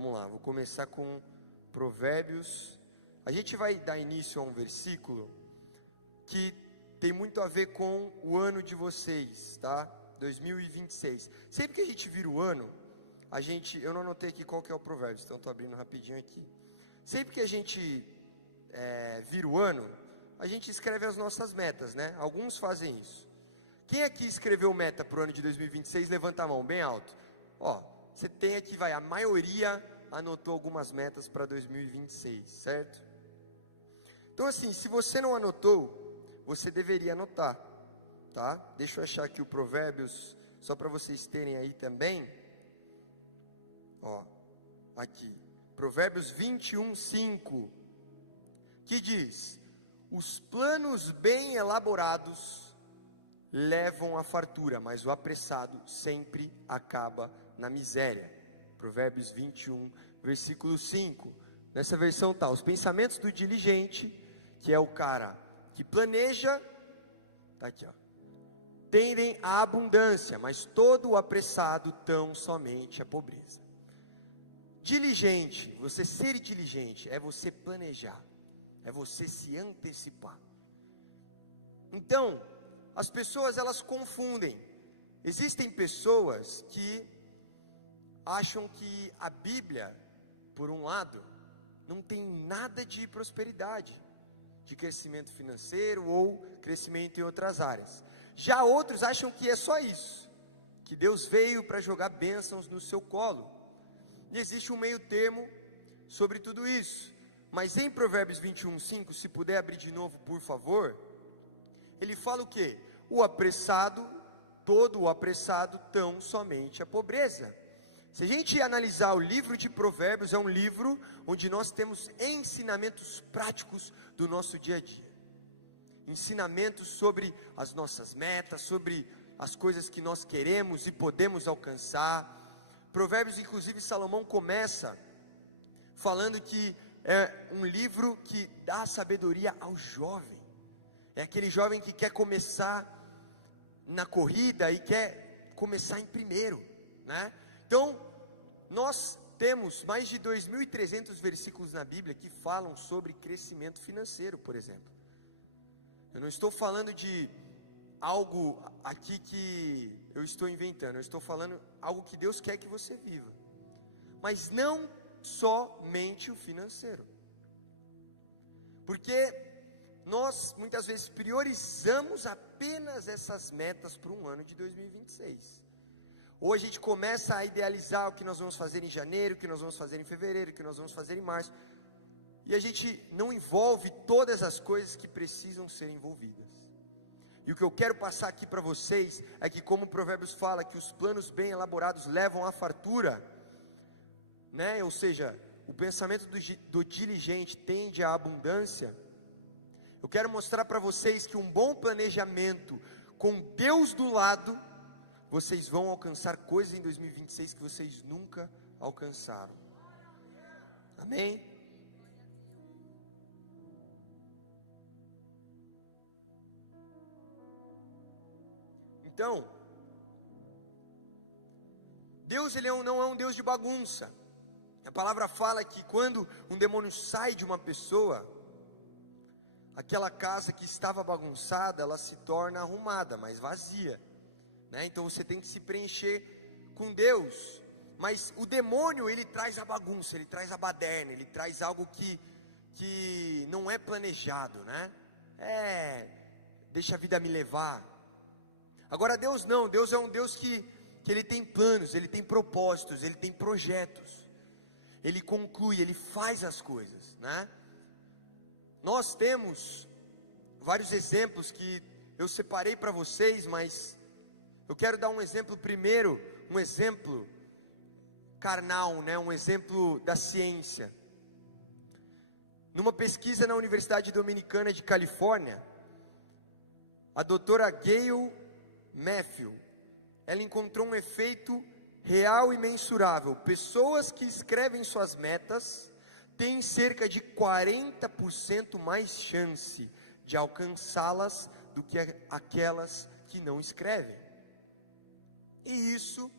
Vamos lá, vou começar com Provérbios. A gente vai dar início a um versículo que tem muito a ver com o ano de vocês, tá? 2026. Sempre que a gente vira o ano, eu não anotei aqui qual que é o Provérbios, então estou abrindo rapidinho aqui. Sempre que a gente vira o ano, a gente escreve as nossas metas, né? Alguns fazem isso. Quem aqui escreveu meta para o ano de 2026, levanta a mão, bem alto. Ó, você tem aqui, a maioria anotou algumas metas para 2026, certo? Então assim, se você não anotou, você deveria anotar, tá? Deixa eu achar aqui o Provérbios, só para vocês terem aí também. Ó, aqui, Provérbios 21:5, que diz: os planos bem elaborados levam à fartura, mas o apressado sempre acaba na miséria. Provérbios 21, versículo 5. Nessa versão tá: os pensamentos do diligente, que é o cara que planeja, tá aqui, ó, tendem à abundância, mas todo o apressado tão somente à pobreza. Diligente, você ser diligente é você planejar, é você se antecipar. Então, as pessoas, elas confundem. Existem pessoas que acham que a Bíblia, por um lado, não tem nada de prosperidade, de crescimento financeiro ou crescimento em outras áreas. Já outros acham que é só isso, que Deus veio para jogar bênçãos no seu colo. E existe um meio termo sobre tudo isso. Mas em Provérbios 21:5, se puder abrir de novo, por favor, ele fala o quê? O apressado, todo o apressado tão somente a pobreza. Se a gente analisar o livro de Provérbios, é um livro onde nós temos ensinamentos práticos do nosso dia a dia. Ensinamentos sobre as nossas metas, sobre as coisas que nós queremos e podemos alcançar. Provérbios, inclusive, Salomão começa falando que é um livro que dá sabedoria ao jovem. É aquele jovem que quer começar na corrida e quer começar em primeiro, né? Então, nós temos mais de 2.300 versículos na Bíblia que falam sobre crescimento financeiro, por exemplo. Eu não estou falando de algo aqui que eu estou inventando, eu estou falando algo que Deus quer que você viva. Mas não somente o financeiro. Porque nós muitas vezes priorizamos apenas essas metas para um ano de 2026. Ou a gente começa a idealizar o que nós vamos fazer em janeiro, o que nós vamos fazer em fevereiro, o que nós vamos fazer em março, e a gente não envolve todas as coisas que precisam ser envolvidas. E o que eu quero passar aqui para vocês é que, como o Provérbios fala, que os planos bem elaborados levam à fartura, né? Ou seja, o pensamento do diligente tende à abundância. Eu quero mostrar para vocês que um bom planejamento, com Deus do lado, vocês vão alcançar coisas em 2026 que vocês nunca alcançaram. Amém? Então, Deus, ele não é um Deus de bagunça. A palavra fala que quando um demônio sai de uma pessoa, aquela casa que estava bagunçada, ela se torna arrumada, mas vazia, né? Então você tem que se preencher com Deus. Mas o demônio, ele traz a bagunça, ele traz a baderna, ele traz algo que não é planejado, né? Deixa a vida me levar. Agora Deus não, Deus é um Deus que ele tem planos, ele tem propósitos, ele tem projetos. Ele conclui, ele faz as coisas, né? Nós temos vários exemplos que eu separei para vocês, mas eu quero dar um exemplo primeiro, um exemplo carnal, né? Um exemplo da ciência. Numa pesquisa na Universidade Dominicana de Califórnia, a doutora Gail Matthew, ela encontrou um efeito real e mensurável. Pessoas que escrevem suas metas têm cerca de 40% mais chance de alcançá-las do que aquelas que não escrevem. E isso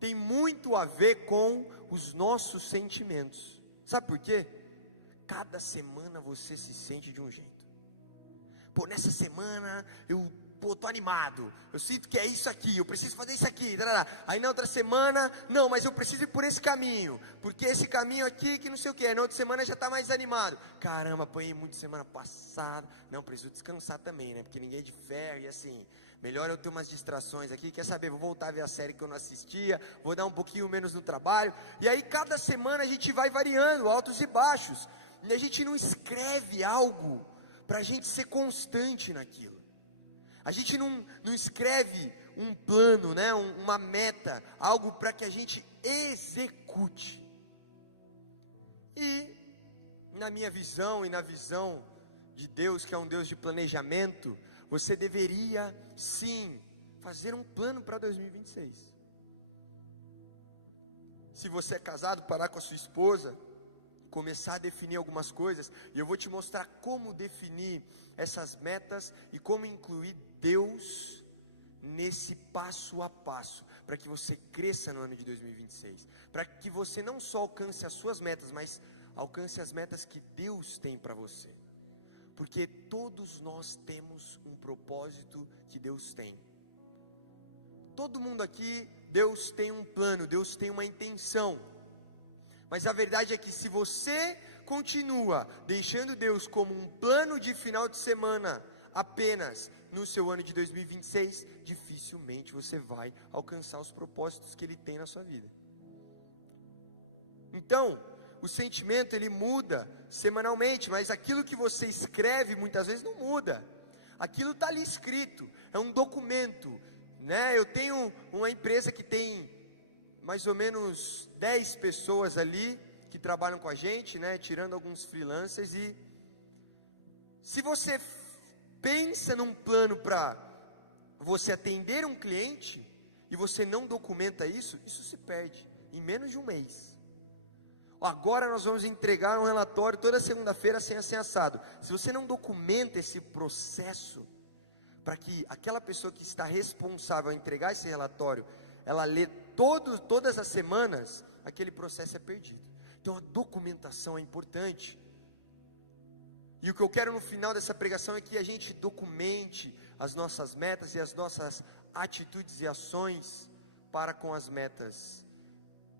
tem muito a ver com os nossos sentimentos. Sabe por quê? Cada semana você se sente de um jeito. Pô, nessa semana eu tô animado, eu sinto que é isso aqui, eu preciso fazer isso aqui, tarará. Aí na outra semana, não, mas eu preciso ir por esse caminho, porque esse caminho aqui que não sei o que, na outra semana já está mais animado. Caramba, apanhei muito semana passada, não, preciso descansar também, né, porque ninguém é de ferro, e assim, melhor eu ter umas distrações aqui, quer saber, vou voltar a ver a série que eu não assistia, vou dar um pouquinho menos no trabalho, e aí cada semana a gente vai variando, altos e baixos, e a gente não escreve algo, para a gente ser constante naquilo. A gente não escreve um plano, né, uma meta, algo para que a gente execute. E na minha visão e na visão de Deus, que é um Deus de planejamento, você deveria sim fazer um plano para 2026. Se você é casado, parar com a sua esposa, começar a definir algumas coisas, e eu vou te mostrar como definir essas metas e como incluir Deus nesse passo a passo, para que você cresça no ano de 2026, para que você não só alcance as suas metas, mas alcance as metas que Deus tem para você, porque todos nós temos um propósito que Deus tem. Todo mundo aqui, Deus tem um plano, Deus tem uma intenção, mas a verdade é que se você continua deixando Deus como um plano de final de semana apenas no seu ano de 2026, dificilmente você vai alcançar os propósitos que Ele tem na sua vida. Então, o sentimento ele muda semanalmente, mas aquilo que você escreve muitas vezes não muda. Aquilo está ali escrito, é um documento, né? Eu tenho uma empresa que tem mais ou menos 10 pessoas ali que trabalham com a gente, né? Tirando alguns freelancers, e se você pensa num plano para você atender um cliente e você não documenta isso, isso se perde em menos de um mês. Agora nós vamos entregar um relatório toda segunda-feira assim assado. Se você não documenta esse processo, para que aquela pessoa que está responsável a entregar esse relatório, ela lê todas as semanas, aquele processo é perdido. Então a documentação é importante. E o que eu quero no final dessa pregação é que a gente documente as nossas metas e as nossas atitudes e ações para com as metas,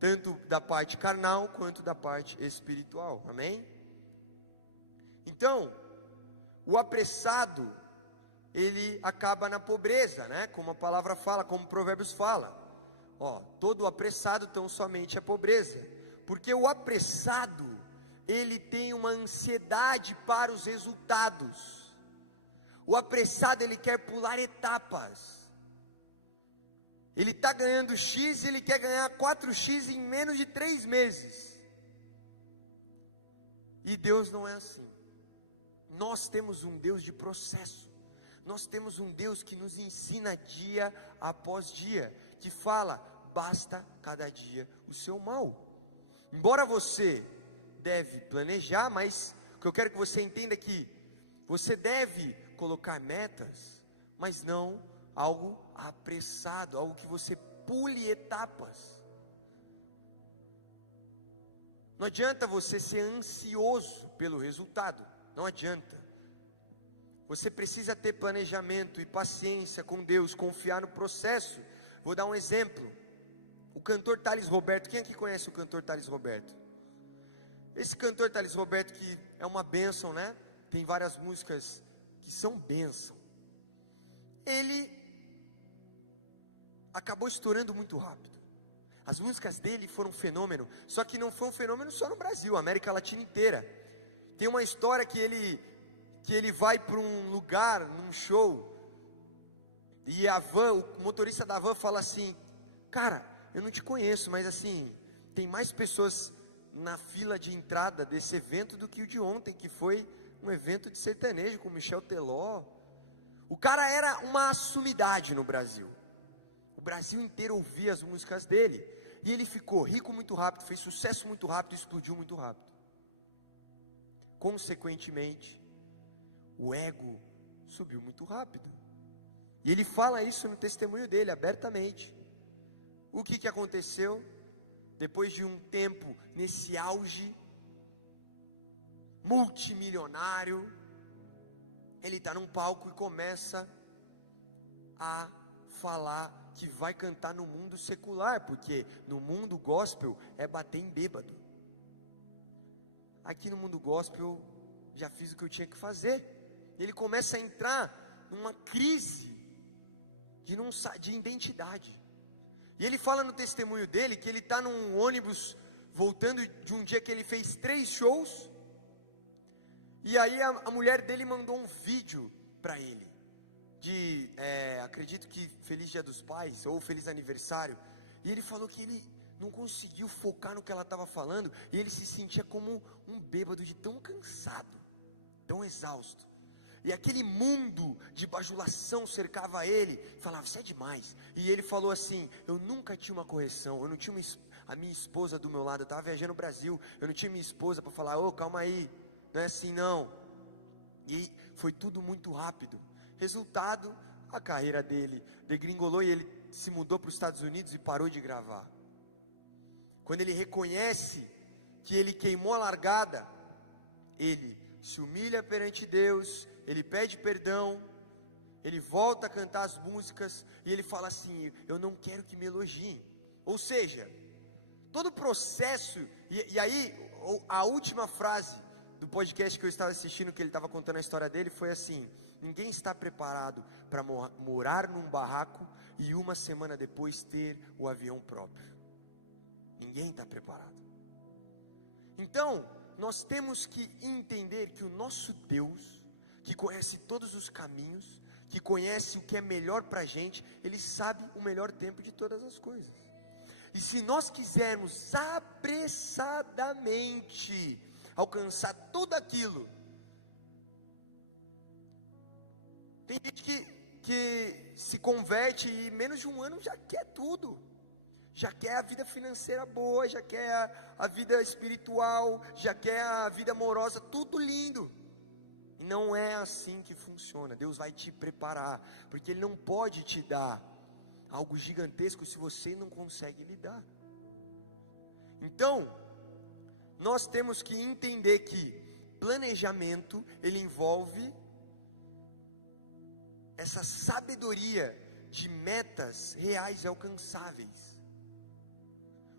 tanto da parte carnal quanto da parte espiritual, amém? Então, o apressado, ele acaba na pobreza, né? Como a palavra fala, como Provérbios fala, todo apressado tão somente a pobreza, porque o apressado, ele tem uma ansiedade para os resultados. O apressado, ele quer pular etapas. Ele está ganhando X e ele quer ganhar 4X em menos de 3 meses. E Deus não é assim. Nós temos um Deus de processo. Nós temos um Deus que nos ensina dia após dia, que fala, basta cada dia o seu mal. Embora você deve planejar, mas o que eu quero que você entenda é que você deve colocar metas, mas não algo apressado, algo que você pule etapas. Não adianta você ser ansioso pelo resultado, não adianta. Você precisa ter planejamento e paciência com Deus, confiar no processo. Vou dar um exemplo. O cantor Thales Roberto, quem aqui conhece o cantor Thales Roberto? Esse cantor Thales Roberto, que é uma bênção, né? Tem várias músicas que são bênção. Ele acabou estourando muito rápido. As músicas dele foram um fenômeno, só que não foi um fenômeno só no Brasil, América Latina inteira. Tem uma história que ele vai para um lugar, num show, e o motorista da van fala assim, cara, eu não te conheço, mas assim, tem mais pessoas na fila de entrada desse evento do que o de ontem, que foi um evento de sertanejo com Michel Teló. O cara era uma sumidade no Brasil. O Brasil inteiro ouvia as músicas dele. E ele ficou rico muito rápido, fez sucesso muito rápido, explodiu muito rápido. Consequentemente, o ego subiu muito rápido. E ele fala isso no testemunho dele, abertamente. O que aconteceu? depois de um tempo nesse auge, multimilionário, ele está num palco e começa a falar que vai cantar no mundo secular, porque no mundo gospel é bater em bêbado. Aqui no mundo gospel já fiz o que eu tinha que fazer. Ele começa a entrar numa crise de identidade. E ele fala no testemunho dele que ele está num ônibus voltando de um dia que ele fez 3 shows. E aí a mulher dele mandou um vídeo para ele de, acredito que Feliz Dia dos Pais ou Feliz Aniversário. E ele falou que ele não conseguiu focar no que ela estava falando, e ele se sentia como um bêbado de tão cansado, tão exausto. E aquele mundo de bajulação cercava ele, falava, você é demais. E ele falou assim, eu nunca tinha uma correção, eu não tinha a minha esposa do meu lado, eu estava viajando no Brasil, eu não tinha minha esposa para falar, calma aí, não é assim não. E foi tudo muito rápido. Resultado, a carreira dele degringolou e ele se mudou para os Estados Unidos e parou de gravar. Quando ele reconhece que ele queimou a largada, ele se humilha perante Deus, ele pede perdão, ele volta a cantar as músicas, e ele fala assim, eu não quero que me elogiem. Ou seja, todo o processo, e aí a última frase do podcast que eu estava assistindo, que ele estava contando a história dele, foi assim, ninguém está preparado para morar num barraco, e uma semana depois ter o avião próprio. Ninguém está preparado. Então, nós temos que entender que o nosso Deus, que conhece todos os caminhos, que conhece o que é melhor para a gente, Ele sabe o melhor tempo de todas as coisas. E se nós quisermos apressadamente alcançar tudo aquilo, tem gente que se converte e em menos de um ano já quer tudo. Já quer a vida financeira boa, já quer a vida espiritual, já quer a vida amorosa, tudo lindo. E não é assim que funciona. Deus vai te preparar, porque Ele não pode te dar algo gigantesco se você não consegue lidar. Então, nós temos que entender que planejamento, ele envolve essa sabedoria de metas reais e alcançáveis.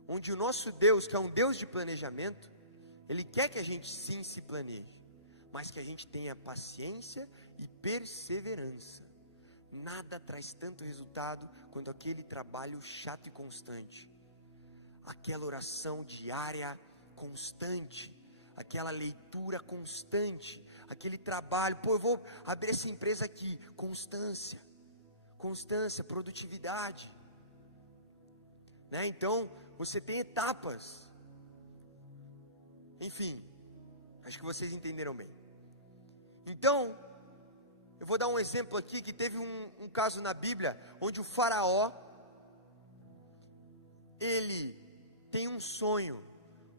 Onde o nosso Deus, que é um Deus de planejamento, Ele quer que a gente sim se planeje, mas que a gente tenha paciência e perseverança. Nada traz tanto resultado quanto aquele trabalho chato e constante, aquela oração diária constante, aquela leitura constante, aquele trabalho, eu vou abrir essa empresa aqui, constância, produtividade, né? Então, você tem etapas. Enfim, acho que vocês entenderam bem. Então, eu vou dar um exemplo aqui, que teve um caso na Bíblia, onde o faraó, ele tem um sonho,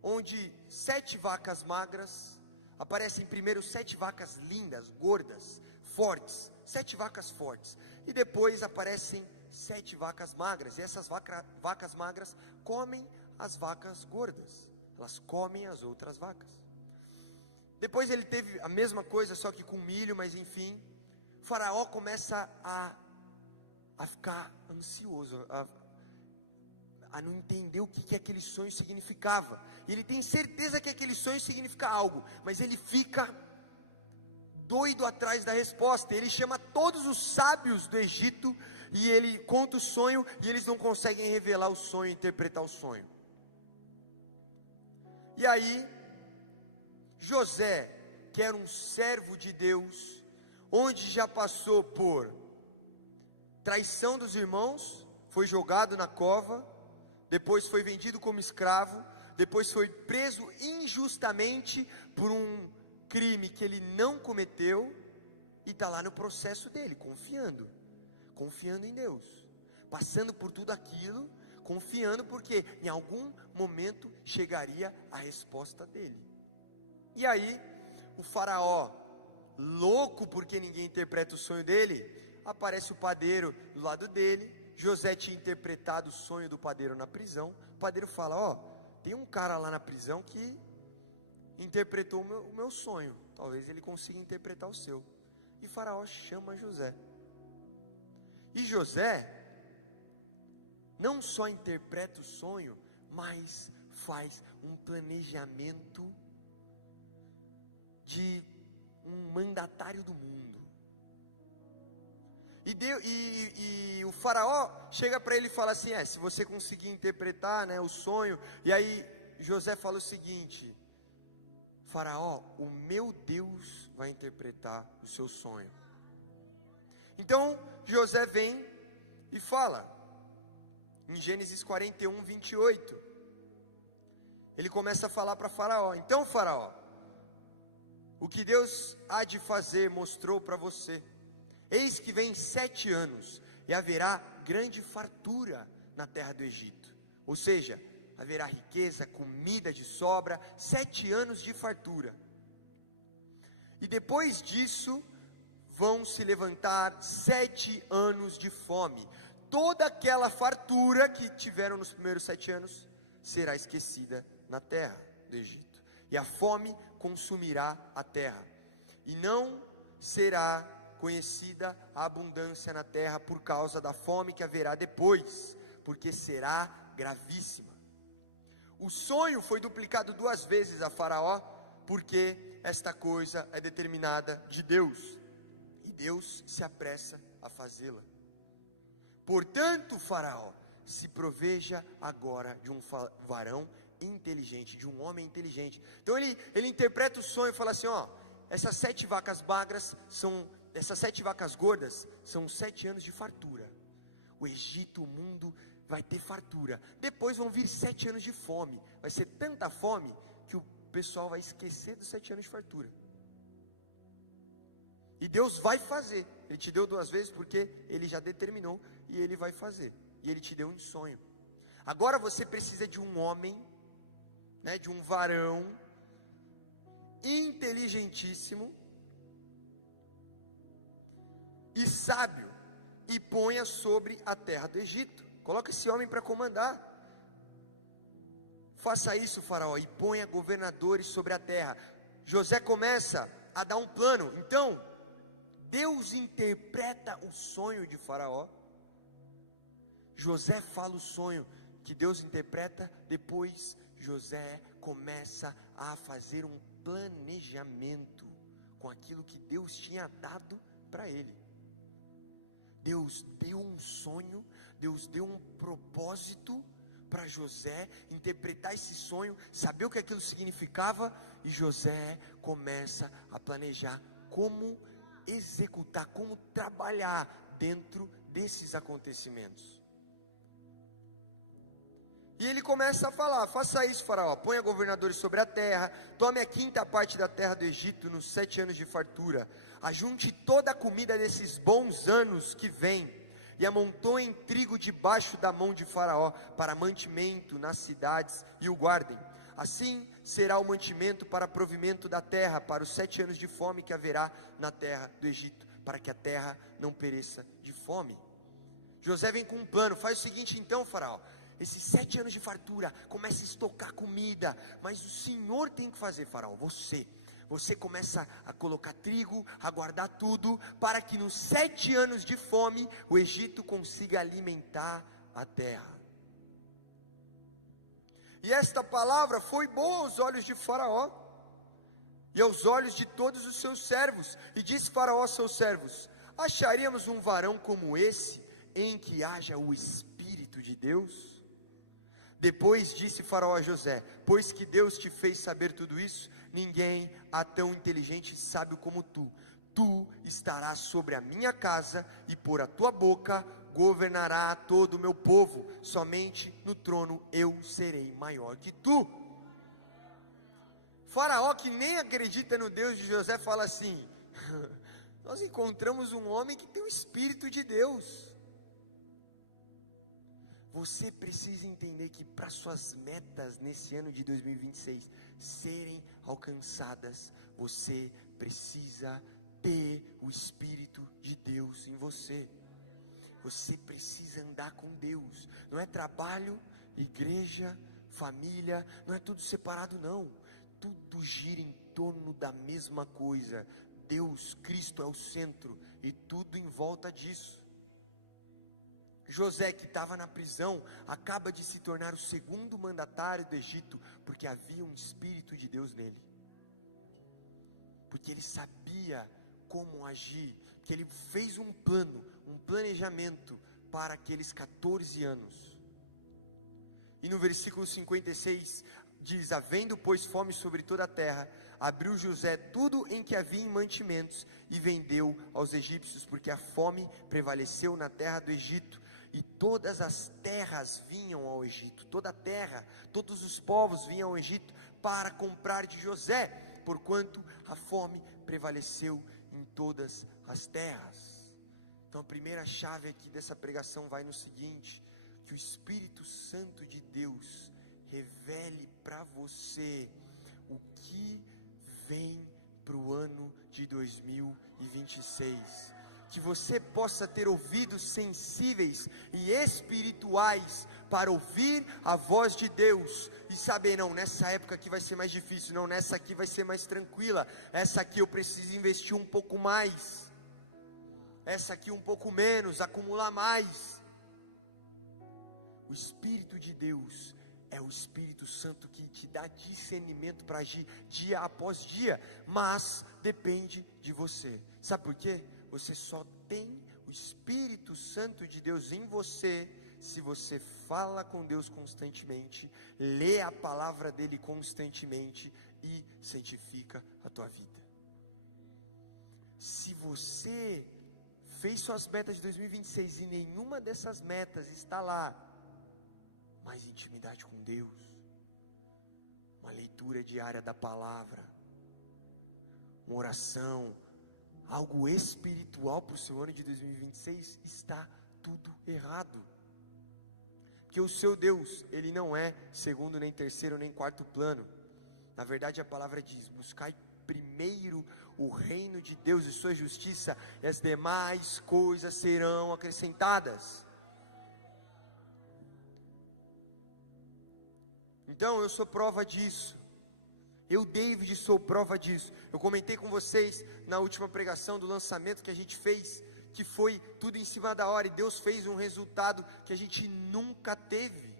onde 7 vacas magras, aparecem primeiro 7 vacas lindas, gordas, fortes, 7 vacas fortes, e depois aparecem 7 vacas magras, e essas vacas magras comem as vacas gordas, elas comem as outras vacas. Depois ele teve a mesma coisa, só que com milho, mas enfim, o faraó começa a ficar ansioso, a não entender o que aquele sonho significava. Ele tem certeza que aquele sonho significa algo, mas ele fica doido atrás da resposta. Ele chama todos os sábios do Egito, e ele conta o sonho, e eles não conseguem revelar o sonho, interpretar o sonho. E aí, José, que era um servo de Deus, onde já passou por traição dos irmãos, foi jogado na cova, depois foi vendido como escravo, depois foi preso injustamente por um crime que ele não cometeu, e está lá no processo dele, confiando em Deus, passando por tudo aquilo, confiando, porque em algum momento chegaria a resposta dele. E aí, o faraó, louco porque ninguém interpreta o sonho dele, aparece o padeiro do lado dele. José tinha interpretado o sonho do padeiro na prisão. O padeiro fala, tem um cara lá na prisão que interpretou o meu sonho, talvez ele consiga interpretar o seu. E Faraó chama José. E José não só interpreta o sonho, mas faz um planejamento de um mandatário do mundo. E o Faraó chega para ele e fala assim: se você conseguir interpretar, né, o sonho. E aí José fala o seguinte: Faraó, o meu Deus vai interpretar o seu sonho. Então José vem e fala, em Gênesis 41, 28, ele começa a falar para Faraó: então Faraó, o que Deus há de fazer mostrou para você. Eis que vem 7 anos, e haverá grande fartura na terra do Egito. Ou seja, haverá riqueza, comida de sobra, 7 anos de fartura. E depois disso, vão se levantar 7 anos de fome. Toda aquela fartura que tiveram nos primeiros 7 anos, será esquecida na terra do Egito. E a fome consumirá a terra. E não será conhecida a abundância na terra por causa da fome que haverá depois, porque será gravíssima. O sonho foi duplicado 2 vezes a Faraó, porque esta coisa é determinada de Deus, e Deus se apressa a fazê-la. Portanto, Faraó, se proveja agora de um varão inteligente, de um homem inteligente. Então ele interpreta o sonho e fala assim: essas 7 vacas magras essas 7 vacas gordas são 7 anos de fartura. O Egito, o mundo vai ter fartura. Depois vão vir 7 anos de fome. Vai ser tanta fome que o pessoal vai esquecer dos 7 anos de fartura. E Deus vai fazer. Ele te deu 2 vezes porque Ele já determinou, e Ele vai fazer. E Ele te deu um sonho. Agora você precisa de um homem, né, de um varão inteligentíssimo e sábio, e ponha sobre a terra do Egito. Coloca esse homem para comandar. Faça isso, Faraó, e ponha governadores sobre a terra. José começa a dar um plano. Então Deus interpreta o sonho de Faraó. José fala o sonho que Deus interpreta. Depois José começa a fazer um planejamento com aquilo que Deus tinha dado para ele. Deus deu um sonho, Deus deu um propósito para José interpretar esse sonho, saber o que aquilo significava, e José começa a planejar como executar, como trabalhar dentro desses acontecimentos. E ele começa a falar: faça isso, Faraó, ponha governadores sobre a terra, tome a 5ª parte da terra do Egito nos 7 anos de fartura, ajunte toda a comida desses bons anos que vêm, e amontoem trigo debaixo da mão de Faraó, para mantimento nas cidades, e o guardem. Assim será o mantimento para provimento da terra, para os 7 anos de fome que haverá na terra do Egito, para que a terra não pereça de fome. José vem com um plano: faz o seguinte então, Faraó, esses 7 anos de fartura, comece a estocar comida, mas o Senhor tem que fazer, Faraó, você começa a colocar trigo, a guardar tudo, para que nos 7 anos de fome, o Egito consiga alimentar a terra. E esta palavra foi boa aos olhos de Faraó, e aos olhos de todos os seus servos. E disse Faraó aos seus servos: acharíamos um varão como esse, em que haja o Espírito de Deus? Depois disse Faraó a José: pois que Deus te fez saber tudo isso, ninguém há tão inteligente e sábio como tu. Tu estarás sobre a minha casa, e por a tua boca governará todo o meu povo. Somente no trono eu serei maior que tu. Faraó, que nem acredita no Deus de José, fala assim: nós encontramos um homem que tem o Espírito de Deus. Você precisa entender que para suas metas nesse ano de 2026 serem alcançadas, você precisa ter o Espírito de Deus em você. Você precisa andar com Deus. Não é trabalho, igreja, família, não é tudo separado não, tudo gira em torno da mesma coisa. Deus, Cristo é o centro e tudo em volta disso. José, que estava na prisão, acaba de se tornar o segundo mandatário do Egito, porque havia um Espírito de Deus nele, porque ele sabia como agir, que ele fez um plano, um planejamento para aqueles 14 anos. E no versículo 56 diz: havendo pois fome sobre toda a terra, abriu José tudo em que havia em mantimentos e vendeu aos egípcios, porque a fome prevaleceu na terra do Egito. E todas as terras vinham ao Egito, toda a terra, todos os povos vinham ao Egito para comprar de José, porquanto a fome prevaleceu em todas as terras. Então a primeira chave aqui dessa pregação vai no seguinte: que o Espírito Santo de Deus revele para você o que vem para o ano de 2026. Que você possa ter ouvidos sensíveis e espirituais para ouvir a voz de Deus e saber, não, nessa época aqui vai ser mais difícil, não, nessa aqui vai ser mais tranquila, essa aqui eu preciso investir um pouco mais, essa aqui um pouco menos, acumular mais. O Espírito de Deus é o Espírito Santo que te dá discernimento para agir dia após dia, mas depende de você. Sabe por quê? Você só tem o Espírito Santo de Deus em você se você fala com Deus constantemente, lê a palavra dele constantemente e santifica a tua vida. Se você fez suas metas de 2026 e nenhuma dessas metas está lá, mais intimidade com Deus, uma leitura diária da palavra, uma oração, algo espiritual para o seu ano de 2026, está tudo errado. Porque o seu Deus, ele não é segundo, nem terceiro, nem quarto plano. Na verdade a palavra diz: buscai primeiro o reino de Deus e sua justiça, e as demais coisas serão acrescentadas. Então eu sou prova disso. Eu, David, sou prova disso. Eu comentei com vocês na última pregação do lançamento que a gente fez, que foi tudo em cima da hora, e Deus fez um resultado que a gente nunca teve.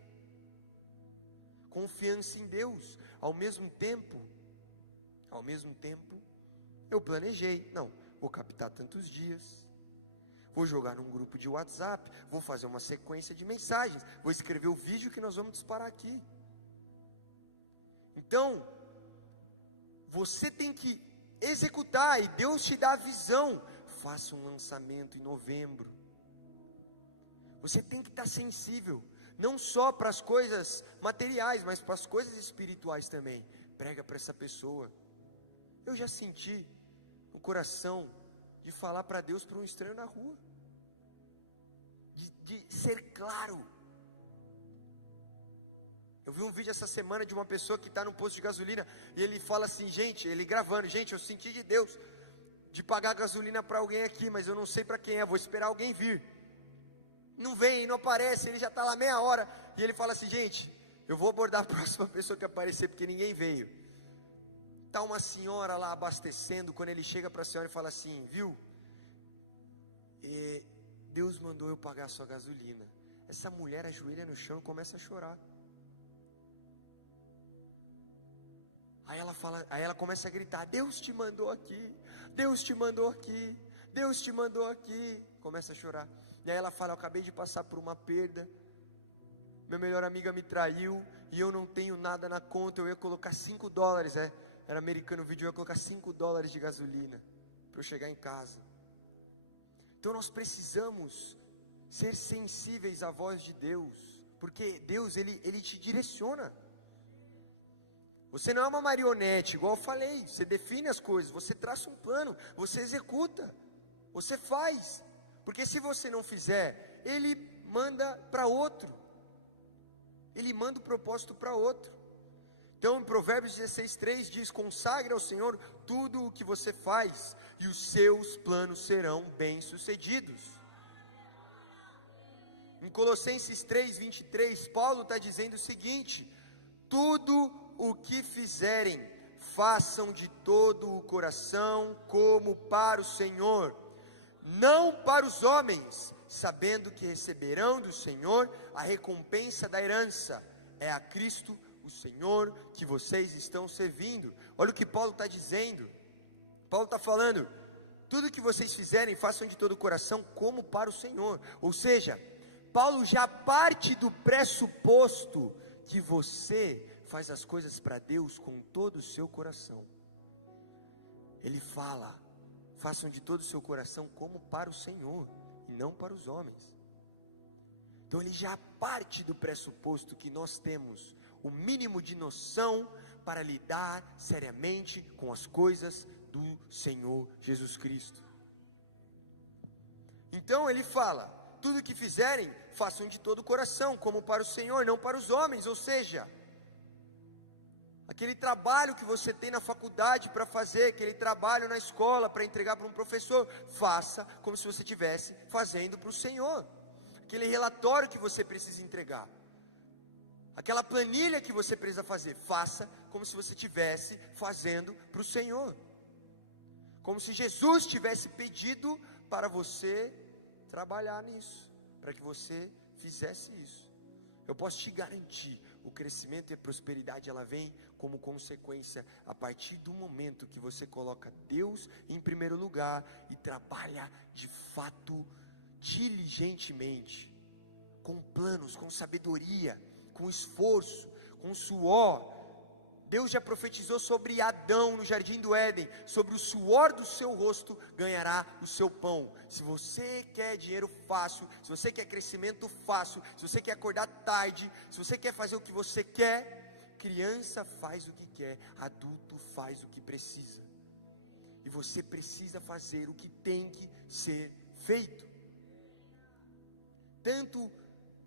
Confiança em Deus. Ao mesmo tempo, eu planejei, não, vou captar tantos dias, vou jogar num grupo de WhatsApp, vou fazer uma sequência de mensagens, vou escrever o vídeo que nós vamos disparar aqui. Então, você tem que executar, e Deus te dá a visão. Faça um lançamento em novembro. Você tem que estar sensível, não só para as coisas materiais, mas para as coisas espirituais também. Prega para essa pessoa. Eu já senti no coração de falar para Deus, para um estranho na rua, de ser claro. Eu vi um vídeo essa semana de uma pessoa que está num posto de gasolina, e ele fala assim, gente, ele gravando, gente, eu senti de Deus, de pagar gasolina para alguém aqui, mas eu não sei para quem é, vou esperar alguém vir. Não vem, não aparece, ele já está lá meia hora, e ele fala assim, gente, eu vou abordar a próxima pessoa que aparecer, porque ninguém veio. Está uma senhora lá abastecendo, quando ele chega para a senhora e fala assim, viu, Deus mandou eu pagar a sua gasolina. Essa mulher ajoelha no chão e começa a chorar. Aí ela começa a gritar, Deus te mandou aqui, Deus te mandou aqui, Deus te mandou aqui. Começa a chorar. E aí ela fala, eu acabei de passar por uma perda, meu melhor amiga me traiu, e eu não tenho nada na conta, eu ia colocar $5, era americano o vídeo, eu ia colocar $5 de gasolina, para eu chegar em casa. Então nós precisamos ser sensíveis à voz de Deus, porque Deus, Ele te direciona. Você não é uma marionete, igual eu falei, você define as coisas, você traça um plano, você executa, você faz, porque se você não fizer, Ele manda para outro, Ele manda o propósito para outro. Então em Provérbios 16:3 diz, consagre ao Senhor tudo o que você faz, e os seus planos serão bem-sucedidos. Em Colossenses 3:23, Paulo está dizendo o seguinte, Tudo o que fizerem, façam de todo o coração, como para o Senhor, não para os homens, sabendo que receberão do Senhor a recompensa da herança. É a Cristo, o Senhor, que vocês estão servindo. Olha o que Paulo está dizendo. Paulo está falando: tudo que vocês fizerem, façam de todo o coração, como para o Senhor. Ou seja, Paulo já parte do pressuposto que você faz as coisas para Deus com todo o seu coração. Ele fala: façam de todo o seu coração como para o Senhor, e não para os homens. Então ele já parte do pressuposto que nós temos o mínimo de noção para lidar seriamente com as coisas do Senhor Jesus Cristo. Então ele fala: tudo que fizerem, façam de todo o coração, como para o Senhor, não para os homens. Ou seja, aquele trabalho que você tem na faculdade para fazer, aquele trabalho na escola para entregar para um professor, faça como se você estivesse fazendo para o Senhor. Aquele relatório que você precisa entregar, aquela planilha que você precisa fazer, faça como se você estivesse fazendo para o Senhor. Como se Jesus tivesse pedido para você trabalhar nisso, para que você fizesse isso. Eu posso te garantir, o crescimento e a prosperidade, ela vem como consequência a partir do momento que você coloca Deus em primeiro lugar e trabalha de fato, diligentemente, com planos, com sabedoria, com esforço, com suor. Deus já profetizou sobre Adão no jardim do Éden: sobre o suor do seu rosto ganhará o seu pão. Se você quer dinheiro fácil, se você quer crescimento fácil, se você quer acordar tarde, se você quer fazer o que você quer, criança faz o que quer, adulto faz o que precisa, e você precisa fazer o que tem que ser feito, tanto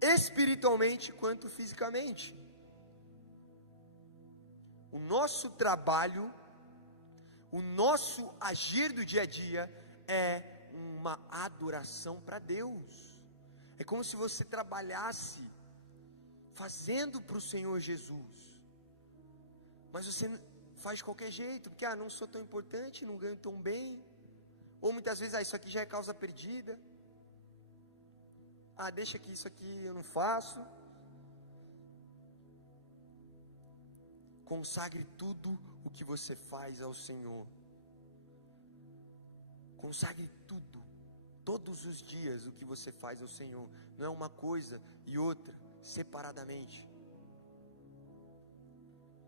espiritualmente quanto fisicamente. O nosso trabalho, o nosso agir do dia a dia é uma adoração para Deus. É como se você trabalhasse fazendo para o Senhor Jesus, mas você faz de qualquer jeito, porque não sou tão importante, não ganho tão bem, ou muitas vezes isso aqui já é causa perdida, deixa que isso aqui eu não faço. Consagre tudo o que você faz ao Senhor. Consagre tudo, todos os dias o que você faz ao Senhor. Não é uma coisa e outra, separadamente.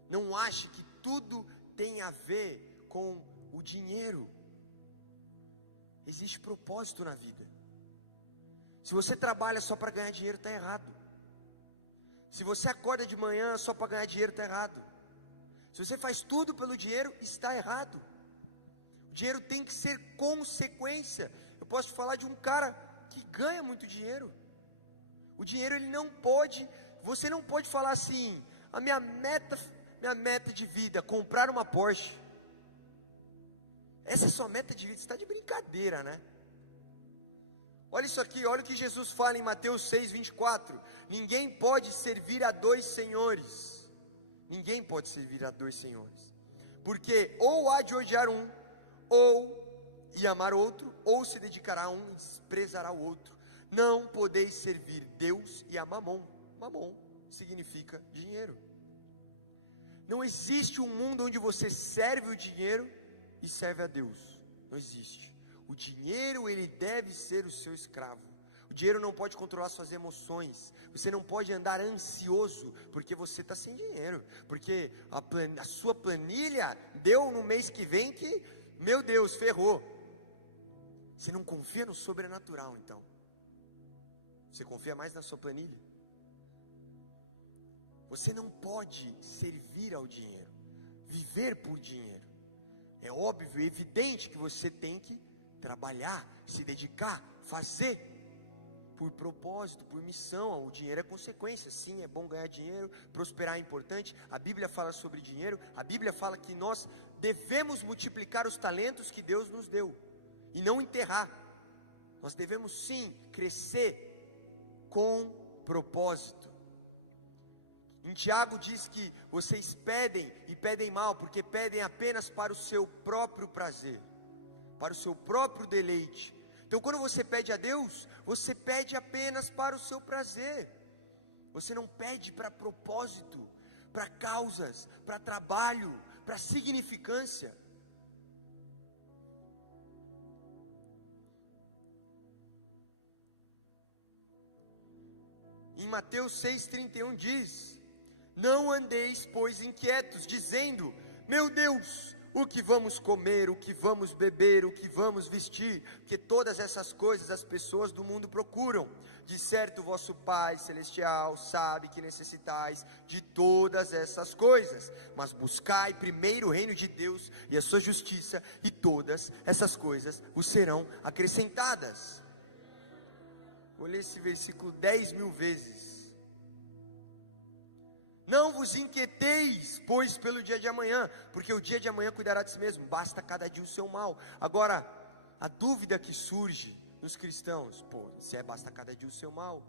Não ache que tudo tem a ver com o dinheiro. Existe propósito na vida. Se você trabalha só para ganhar dinheiro, está errado. Se você acorda de manhã só para ganhar dinheiro, está errado. Se você faz tudo pelo dinheiro, está errado. O dinheiro tem que ser consequência. Eu posso te falar de um cara que ganha muito dinheiro. O dinheiro, ele não pode, você não pode falar assim: a minha meta de vida é comprar uma Porsche. Essa é a sua meta de vida? Você está de brincadeira, né? Olha isso aqui, olha o que Jesus fala em Mateus 6:24. Ninguém pode servir a dois senhores. Ninguém pode servir a dois senhores, porque ou há de odiar um, ou e amar outro, ou se dedicará a um e desprezará o outro. Não podeis servir Deus e a Mamon. Mamon significa dinheiro. Não existe um mundo onde você serve o dinheiro e serve a Deus. Não existe. O dinheiro, ele deve ser o seu escravo. O dinheiro não pode controlar suas emoções. Você não pode andar ansioso porque você está sem dinheiro, porque a sua planilha deu no mês que vem que, meu Deus, ferrou. Você não confia no sobrenatural, então. Você confia mais na sua planilha. Você não pode servir ao dinheiro, viver por dinheiro. É óbvio, é evidente que você tem que trabalhar, se dedicar, fazer por propósito, por missão. O dinheiro é consequência. Sim, é bom ganhar dinheiro, prosperar é importante. A Bíblia fala sobre dinheiro. A Bíblia fala que nós devemos multiplicar os talentos que Deus nos deu e não enterrar. Nós devemos sim crescer com propósito. Em Tiago diz que vocês pedem e pedem mal, porque pedem apenas para o seu próprio prazer, para o seu próprio deleite. Então quando você pede a Deus, você pede apenas para o seu prazer. Você não pede para propósito, para causas, para trabalho, para significância. Em Mateus 6,31 diz: não andeis, pois, inquietos, dizendo: meu Deus, o que vamos comer, o que vamos beber, o que vamos vestir? Porque todas essas coisas as pessoas do mundo procuram. De certo o vosso Pai Celestial sabe que necessitais de todas essas coisas. Mas buscai primeiro o reino de Deus e a sua justiça, e todas essas coisas vos serão acrescentadas. Vou ler esse versículo 10.000 vezes. Não vos inquieteis, pois, pelo dia de amanhã, porque o dia de amanhã cuidará de si mesmo, basta cada dia o seu mal. Agora, a dúvida que surge nos cristãos: se basta cada dia o seu mal,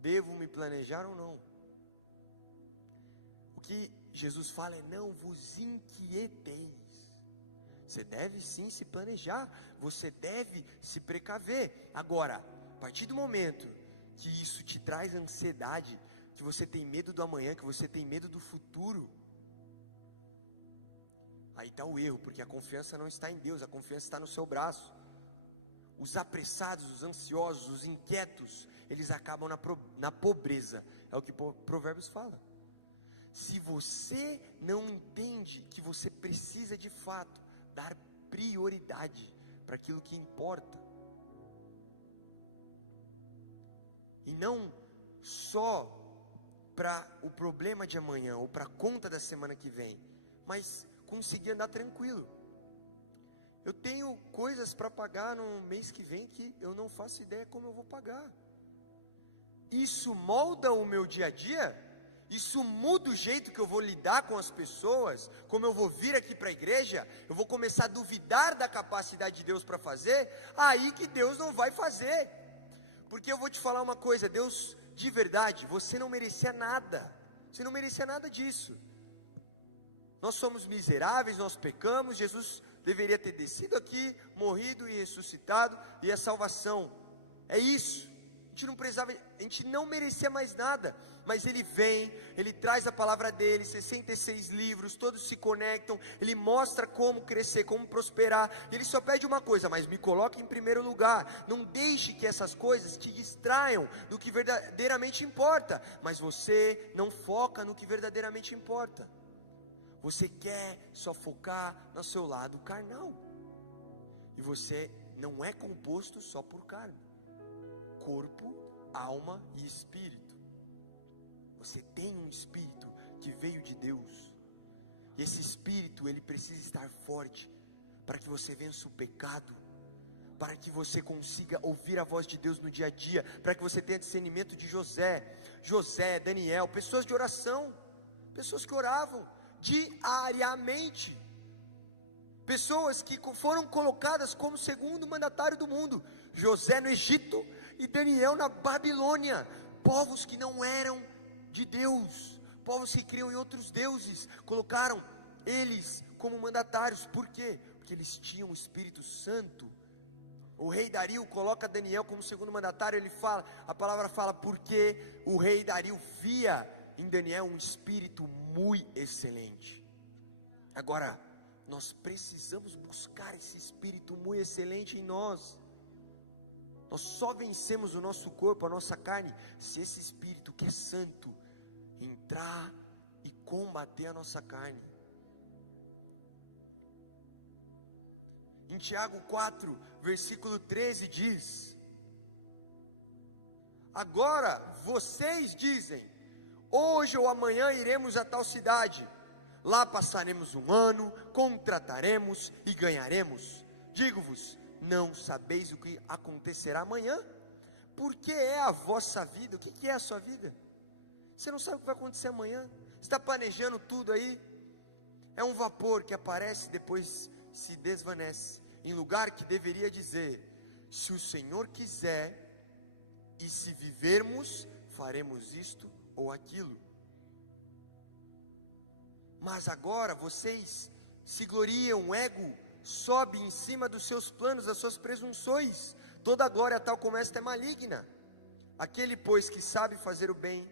devo me planejar ou não? O que Jesus fala é: não vos inquieteis. Você deve sim se planejar, você deve se precaver. Agora, a partir do momento que isso te traz ansiedade, que você tem medo do amanhã, que você tem medo do futuro, aí está o erro, porque a confiança não está em Deus, a confiança está no seu braço. Os apressados, os ansiosos, os inquietos, eles acabam na pobreza, é o que Provérbios fala. Se você não entende que você precisa de fato dar prioridade para aquilo que importa, e não só para o problema de amanhã, ou para a conta da semana que vem, mas conseguir andar tranquilo. Eu tenho coisas para pagar no mês que vem que eu não faço ideia como eu vou pagar. Isso molda o meu dia a dia? Isso muda o jeito que eu vou lidar com as pessoas? Como eu vou vir aqui para a igreja? Eu vou começar a duvidar da capacidade de Deus para fazer? Aí que Deus não vai fazer. Porque eu vou te falar uma coisa: Deus, de verdade, você não merecia nada. Você não merecia nada disso. Nós somos miseráveis, nós pecamos. Jesus deveria ter descido aqui, morrido e ressuscitado, e a salvação é isso. A gente não precisava, a gente não merecia mais nada, mas Ele vem, Ele traz a palavra dEle, 66 livros, todos se conectam, Ele mostra como crescer, como prosperar. Ele só pede uma coisa: mas me coloque em primeiro lugar. Não deixe que essas coisas te distraiam do que verdadeiramente importa. Mas você não foca no que verdadeiramente importa. Você quer só focar no seu lado carnal, e você não é composto só por carne, corpo, alma e espírito. Você tem um espírito que veio de Deus, e esse espírito, ele precisa estar forte, para que você vença o pecado, para que você consiga ouvir a voz de Deus no dia a dia, para que você tenha discernimento de José, Daniel, pessoas de oração, pessoas que oravam diariamente, pessoas que foram colocadas como segundo mandatário do mundo. José no Egito e Daniel na Babilônia, povos que não eram de Deus, povos que criam em outros deuses, colocaram eles como mandatários. Por quê? Porque eles tinham o Espírito Santo. O rei Dario coloca Daniel como segundo mandatário. Ele fala, a palavra fala, porque o rei Dario via em Daniel um espírito muito excelente. Agora, nós precisamos buscar esse espírito muito excelente em nós. Nós só vencemos o nosso corpo, a nossa carne, se esse espírito que é santo entrar e combater a nossa carne. Em Tiago 4, versículo 13 diz: agora vocês dizem, hoje ou amanhã iremos a tal cidade, lá passaremos um ano, contrataremos e ganharemos. Digo-vos, não sabeis o que acontecerá amanhã? Porque é a vossa vida. O que é a sua vida? Você não sabe o que vai acontecer amanhã. Você está planejando tudo aí. É um vapor que aparece e depois se desvanece, em lugar que deveria dizer, se o Senhor quiser, e se vivermos, faremos isto ou aquilo. Mas agora vocês se gloriam, o ego sobe em cima dos seus planos, das suas presunções. Toda glória tal como esta é maligna. Aquele, pois, que sabe fazer o bem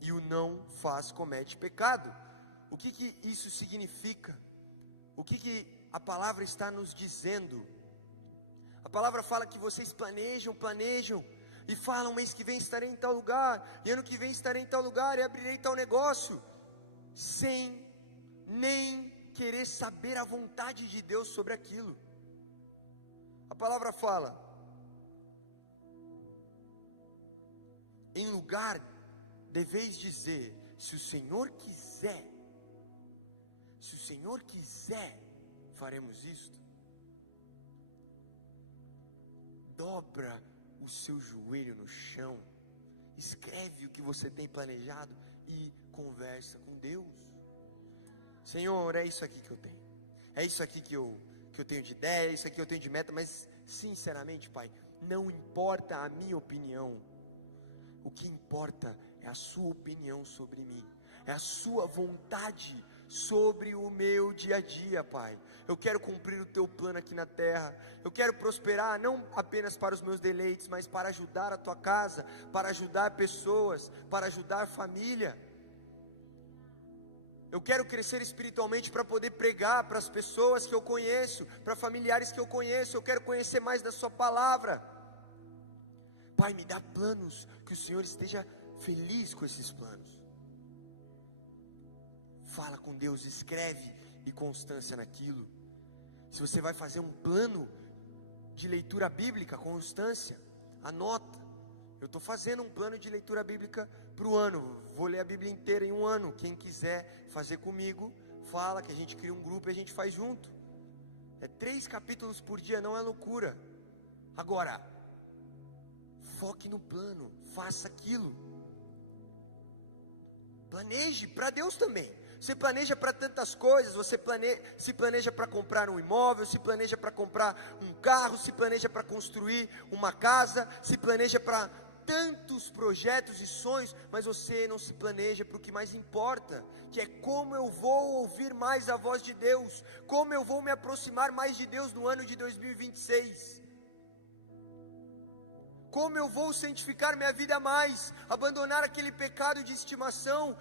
e o não faz, comete pecado. O que isso significa? O que a palavra está nos dizendo? A palavra fala que vocês planejam, e falam: mês que vem estarei em tal lugar, e ano que vem estarei em tal lugar, e abrirei tal negócio, sem nem querer saber a vontade de Deus sobre aquilo. A palavra fala: em lugar deveis dizer, se o Senhor quiser, faremos isto. Dobra o seu joelho no chão, escreve o que você tem planejado e conversa com Deus. Senhor, é isso aqui que eu tenho, é isso aqui que eu tenho de ideia, é isso aqui que eu tenho de meta, mas sinceramente, Pai, não importa a minha opinião, o que importa é a sua opinião sobre mim, é a sua vontade sobre o meu dia a dia, Pai. Eu quero cumprir o teu plano aqui na terra, eu quero prosperar, não apenas para os meus deleites, mas para ajudar a tua casa, para ajudar pessoas, para ajudar família. Eu quero crescer espiritualmente para poder pregar para as pessoas que eu conheço, para familiares que eu conheço. Eu quero conhecer mais da sua palavra. Pai, me dá planos, que o Senhor esteja feliz com esses planos. Fala com Deus, escreve e constância naquilo. Se você vai fazer um plano de leitura bíblica, constância, anota. Eu estou fazendo um plano de leitura bíblica para o ano, vou ler a Bíblia inteira em um ano. Quem quiser fazer comigo, fala, que a gente cria um grupo e a gente faz junto. É 3 capítulos por dia, não é loucura. Agora, foque no plano, faça aquilo. Planeje para Deus também. Você planeja para tantas coisas, você se planeja para comprar um imóvel, se planeja para comprar um carro, se planeja para construir uma casa, se planeja para tantos projetos e sonhos, mas você não se planeja para o que mais importa, que é como eu vou ouvir mais a voz de Deus, como eu vou me aproximar mais de Deus no ano de 2026. Como eu vou santificar minha vida mais, abandonar aquele pecado de estimação,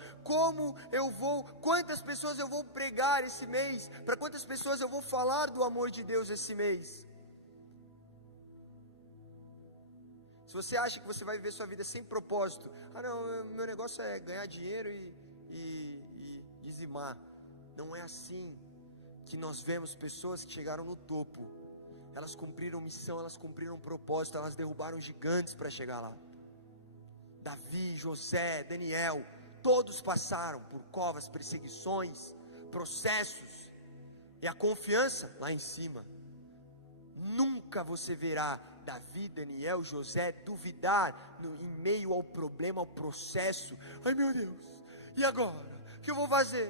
quantas pessoas eu vou pregar esse mês, para quantas pessoas eu vou falar do amor de Deus esse mês. Se você acha que você vai viver sua vida sem propósito, não, meu negócio é ganhar dinheiro e dizimar. Não é assim que nós vemos pessoas que chegaram no topo. Elas cumpriram missão, elas cumpriram propósito, elas derrubaram gigantes para chegar lá. Davi, José, Daniel, todos passaram por covas, perseguições, processos, e a confiança lá em cima. Nunca você verá Davi, Daniel, José duvidar em meio ao problema, ao processo. Ai meu Deus, e agora? O que eu vou fazer?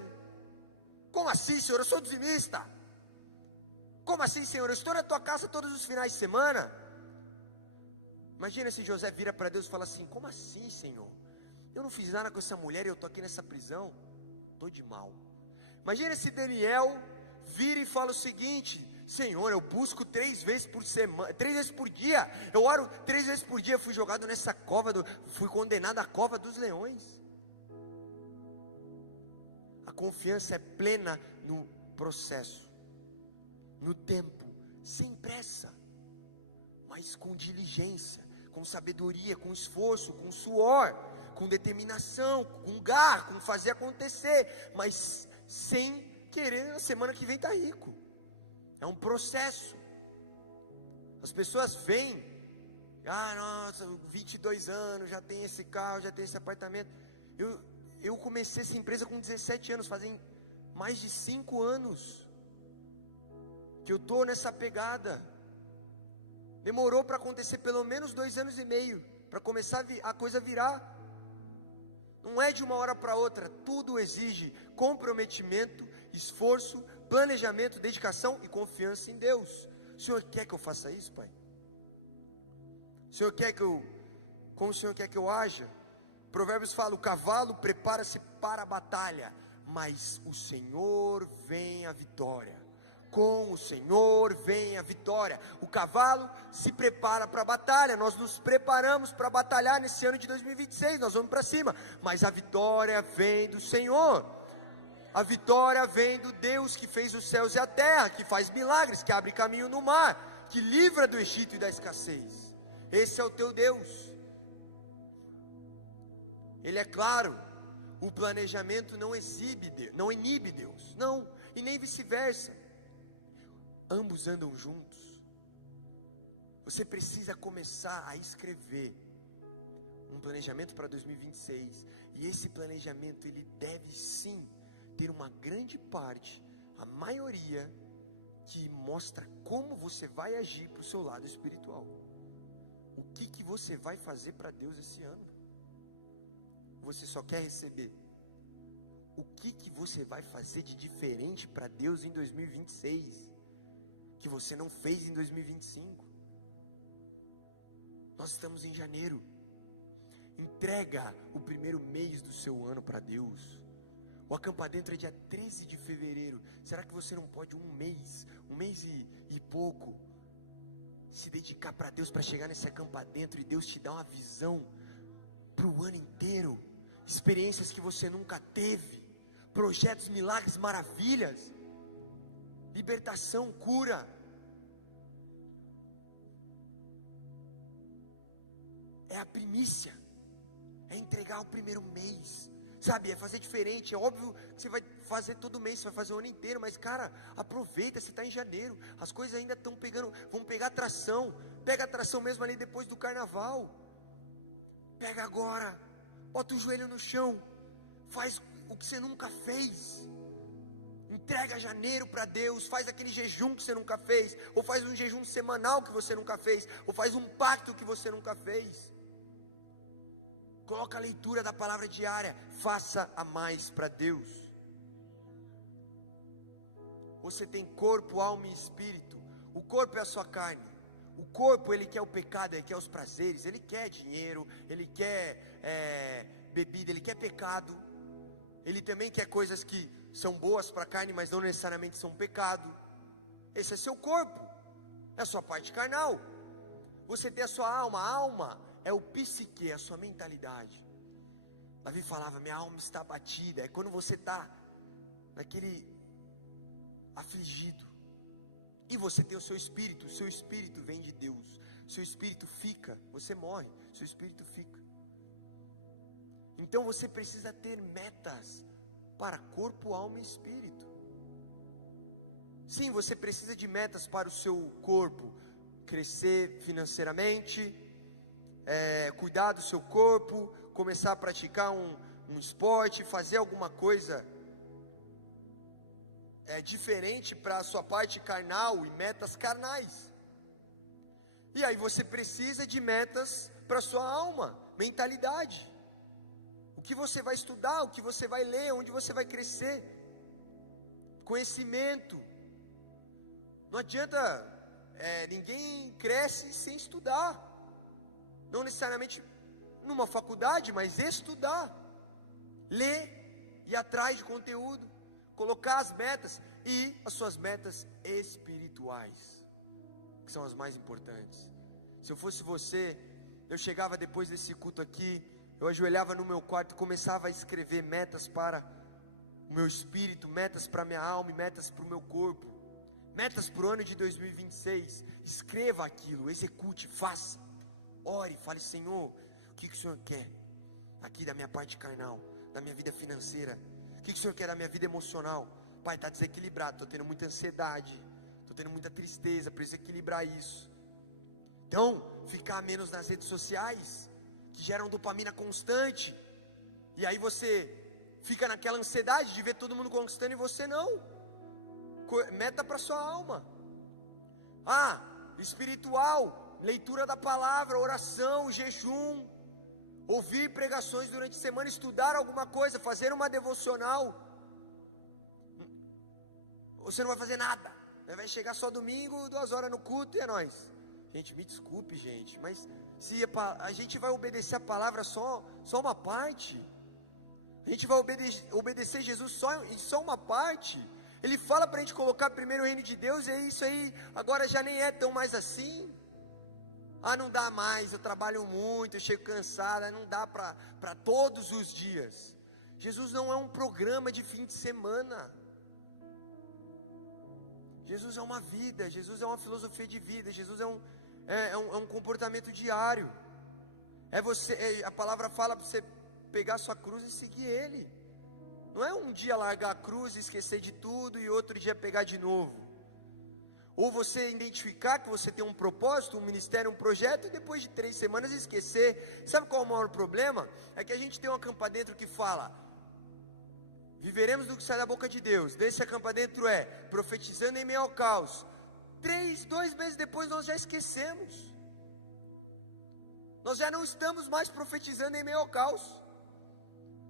Como assim, Senhor? Eu sou dizimista. Como assim, Senhor? Eu estou na tua casa todos os finais de semana. Imagina se José vira para Deus e fala assim: como assim, Senhor? Eu não fiz nada com essa mulher e eu estou aqui nessa prisão. Estou de mal. Imagina se Daniel vira e fala o seguinte: Senhor, eu busco 3 vezes por semana, 3 vezes por dia. Eu oro 3 vezes por dia. Fui jogado nessa cova, fui condenado à cova dos leões. A confiança é plena no processo, no tempo, sem pressa, mas com diligência, com sabedoria, com esforço, com suor, com determinação, com garra, com fazer acontecer, mas sem querer na semana que vem estar rico. É um processo. As pessoas veem: nossa, 22 anos, já tem esse carro, já tem esse apartamento. Eu comecei essa empresa com 17 anos, fazem mais de 5 anos que eu estou nessa pegada. Demorou para acontecer pelo menos 2 anos e meio, para começar a coisa virar. Não é de uma hora para outra, tudo exige comprometimento, esforço, planejamento, dedicação e confiança em Deus. O Senhor quer que eu faça isso, Pai? O Senhor quer como o Senhor quer que eu haja? Provérbios fala: o cavalo prepara-se para a batalha, mas o Senhor vem a vitória. Com o Senhor vem a vitória. O cavalo se prepara para a batalha, nós nos preparamos para batalhar nesse ano de 2026, nós vamos para cima, mas a vitória vem do Senhor. A vitória vem do Deus que fez os céus e a terra, que faz milagres, que abre caminho no mar, que livra do Egito e da escassez. Esse é o teu Deus. Ele é claro, o planejamento não inibe Deus, não, e nem vice-versa. Ambos andam juntos. Você precisa começar a escrever um planejamento para 2026, e esse planejamento ele deve sim ter uma grande parte, a maioria, que mostra como você vai agir para o seu lado espiritual. O que você vai fazer para Deus esse ano? Você só quer receber? O que você vai fazer de diferente para Deus em 2026? Que você não fez em 2025. Nós estamos em janeiro. Entrega o primeiro mês do seu ano para Deus. O Acampa Dentro é dia 13 de fevereiro. Será que você não pode um mês e pouco, se dedicar para Deus, para chegar nesse Acampa Dentro e Deus te dar uma visão para o ano inteiro? Experiências que você nunca teve, projetos, milagres, maravilhas, libertação, cura. É a primícia, é entregar o primeiro mês, sabe, é fazer diferente. É óbvio que você vai fazer todo mês, você vai fazer o ano inteiro, mas cara, aproveita, você está em janeiro, as coisas ainda estão pegando, vão pegar atração, pega atração mesmo ali depois do carnaval, pega agora, bota o joelho no chão, faz o que você nunca fez, entrega janeiro para Deus, faz aquele jejum que você nunca fez, ou faz um jejum semanal que você nunca fez, ou faz um pacto que você nunca fez. Coloca a leitura da palavra diária, faça a mais para Deus. Você tem corpo, alma e espírito. O corpo é a sua carne. O corpo, ele quer o pecado, ele quer os prazeres, ele quer dinheiro, ele quer bebida, ele quer pecado. Ele também quer coisas que são boas para a carne, mas não necessariamente são pecado. Esse é seu corpo, é a sua parte carnal. Você tem a sua alma. A alma é o psique, é a sua mentalidade. Davi falava, minha alma está abatida. É quando você está naquele afligido. E você tem o seu espírito vem de Deus. Seu espírito fica, você morre, seu espírito fica. Então você precisa ter metas para corpo, alma e espírito. Sim, você precisa de metas para o seu corpo. Crescer financeiramente, cuidar do seu corpo, começar a praticar um esporte, fazer alguma coisa diferente para a sua parte carnal e metas carnais. E aí você precisa de metas para a sua alma, mentalidade. O que você vai estudar, o que você vai ler, onde você vai crescer. Conhecimento. Não adianta, ninguém cresce sem estudar. Não necessariamente numa faculdade, mas estudar. Ler, ir atrás de conteúdo, colocar as metas e as suas metas espirituais, que são as mais importantes. Se eu fosse você, eu chegava depois desse culto aqui, eu ajoelhava no meu quarto e começava a escrever metas para o meu espírito, metas para a minha alma e metas para o meu corpo, metas para o ano de 2026. Escreva aquilo, execute, faça, ore, fale, Senhor, o que o Senhor quer aqui da minha parte carnal, da minha vida financeira? O que o Senhor quer da minha vida emocional? Pai, está desequilibrado, estou tendo muita ansiedade, estou tendo muita tristeza, preciso equilibrar isso. Então, ficar menos nas redes sociais, que geram dopamina constante, e aí você fica naquela ansiedade de ver todo mundo conquistando e você não. Meta para sua alma. Espiritual, leitura da palavra, oração, jejum, ouvir pregações durante a semana, estudar alguma coisa, fazer uma devocional. Você não vai fazer nada, vai chegar só domingo, 2 horas no culto e é nóis. Gente, me desculpe, gente, mas se a gente vai obedecer a palavra só uma parte, a A gente vai obedecer Jesus só em só uma parte. Ele fala para a gente colocar primeiro o reino de Deus, e isso aí agora já nem é tão mais assim. Ah, não dá mais, eu trabalho muito, eu chego cansada, não dá para todos os dias. Jesus não é um programa de fim de semana. Jesus é uma vida, Jesus é uma filosofia de vida, Jesus é um comportamento diário. A palavra fala para você pegar sua cruz e seguir Ele. Não é um dia largar a cruz e esquecer de tudo e outro dia pegar de novo. Ou você identificar que você tem um propósito, um ministério, um projeto, e depois de 3 semanas esquecer. Sabe qual é o maior problema? É que a gente tem uma campa dentro que fala: viveremos do que sai da boca de Deus. Desse campa dentro é profetizando em meio ao caos. 2 meses depois nós já esquecemos. Nós já não estamos mais profetizando em meio ao caos.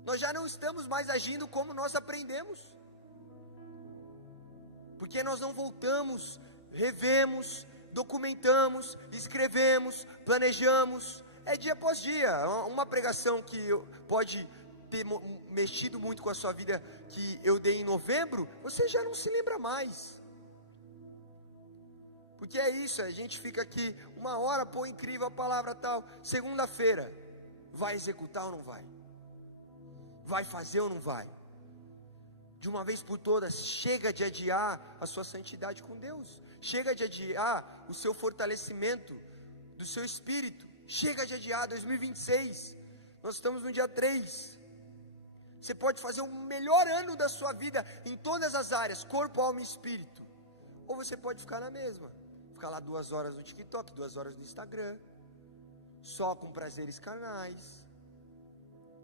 Nós já não estamos mais agindo como nós aprendemos. Porque nós não voltamos, revemos, documentamos, escrevemos, planejamos. É dia após dia. Uma pregação que pode ter mexido muito com a sua vida, que eu dei em novembro, você já não se lembra mais. Porque é isso, a gente fica aqui 1 hora, pô, incrível a palavra tal. Segunda-feira, vai executar ou não vai? Vai fazer ou não vai? De uma vez por todas, chega de adiar a sua santidade com Deus. Chega de adiar o seu fortalecimento do seu espírito. Chega de adiar 2026. Nós estamos no dia 3. Você pode fazer o melhor ano da sua vida em todas as áreas, corpo, alma e espírito. Ou você pode ficar na mesma. Ficar lá 2 horas no TikTok, 2 horas no Instagram, só com prazeres carnais.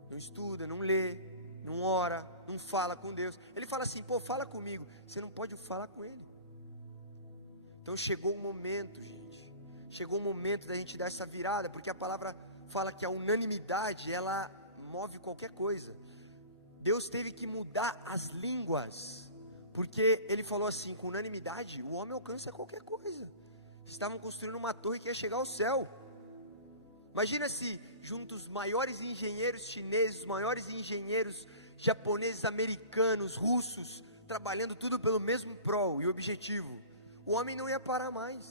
Não estuda, não lê, não ora, não fala com Deus. Ele fala assim: pô, fala comigo. Você não pode falar com Ele. Então chegou o momento, gente. Chegou o momento da gente dar essa virada, porque a palavra fala que a unanimidade, ela move qualquer coisa. Deus teve que mudar as línguas, porque Ele falou assim: com unanimidade, o homem alcança qualquer coisa. Estavam construindo uma torre que ia chegar ao céu. Imagina se juntos os maiores engenheiros chineses, os maiores engenheiros japoneses, americanos, russos, trabalhando tudo pelo mesmo prol e objetivo. O homem não ia parar mais.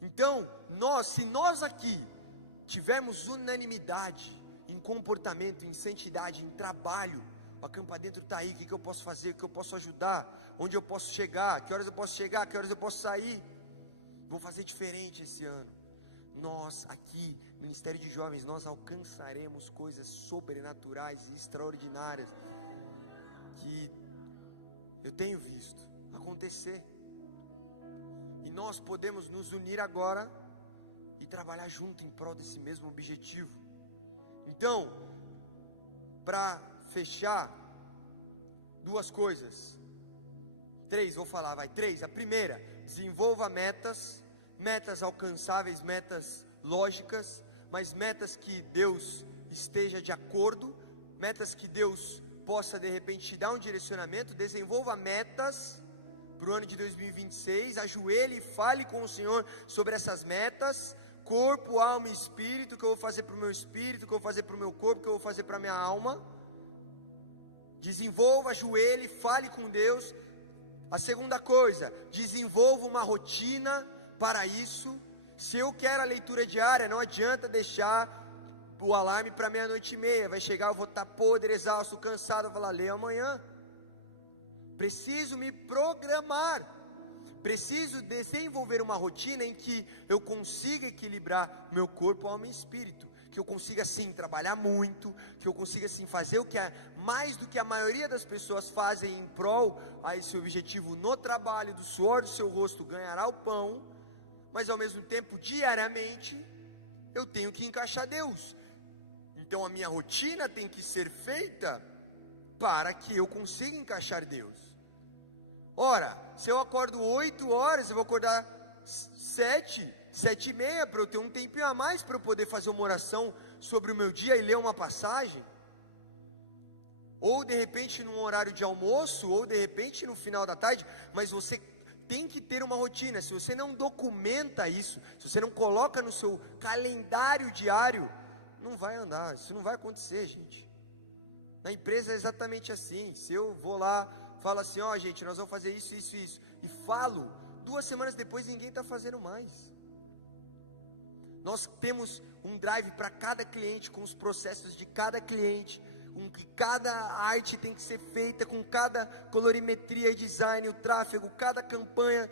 Então, se nós aqui tivermos unanimidade em comportamento, em santidade, em trabalho, o Acampa Dentro está aí, o que eu posso fazer, o que eu posso ajudar, onde eu posso chegar, que horas eu posso chegar, que horas eu posso sair. Vou fazer diferente esse ano. Nós aqui, Ministério de Jovens, nós alcançaremos coisas sobrenaturais e extraordinárias, que eu tenho visto acontecer, e nós podemos nos unir agora, e trabalhar junto em prol desse mesmo objetivo. Então, para fechar, 2 coisas, 3, vou falar, vai, 3, a primeira, desenvolva metas alcançáveis, metas lógicas, mas metas que Deus esteja de acordo, metas que Deus possa de repente te dar um direcionamento. Desenvolva metas para o ano de 2026, ajoelhe e fale com o Senhor sobre essas metas, corpo, alma e espírito, o que eu vou fazer para o meu espírito, o que eu vou fazer para o meu corpo, o que eu vou fazer para a minha alma. Desenvolva, ajoelhe, fale com Deus. A segunda coisa, desenvolva uma rotina para isso. Se eu quero a leitura diária, não adianta deixar o alarme para 00:30, vai chegar, eu vou estar podre, exausto, cansado, eu vou falar, leia amanhã. Preciso me programar, preciso desenvolver uma rotina em que eu consiga equilibrar meu corpo, alma e espírito, que eu consiga sim trabalhar muito, que eu consiga sim fazer o que é mais do que a maioria das pessoas fazem em prol a esse objetivo no trabalho, do suor do seu rosto ganhará o pão, mas ao mesmo tempo, diariamente, eu tenho que encaixar Deus. Então a minha rotina tem que ser feita para que eu consiga encaixar Deus. Ora, se eu acordo 8 horas, eu vou acordar 7:30, para eu ter um tempinho a mais para eu poder fazer uma oração sobre o meu dia e ler uma passagem. Ou de repente num horário de almoço, ou de repente no final da tarde, mas você tem que ter uma rotina. Se você não documenta isso, se você não coloca no seu calendário diário, não vai andar, isso não vai acontecer, gente. Na empresa é exatamente assim. Se eu vou lá, falo assim, ó gente, nós vamos fazer isso, isso, isso, e falo, 2 semanas depois ninguém está fazendo mais. Nós temos um drive para cada cliente, com os processos de cada cliente, com que cada arte tem que ser feita, com cada colorimetria e design, o tráfego, cada campanha,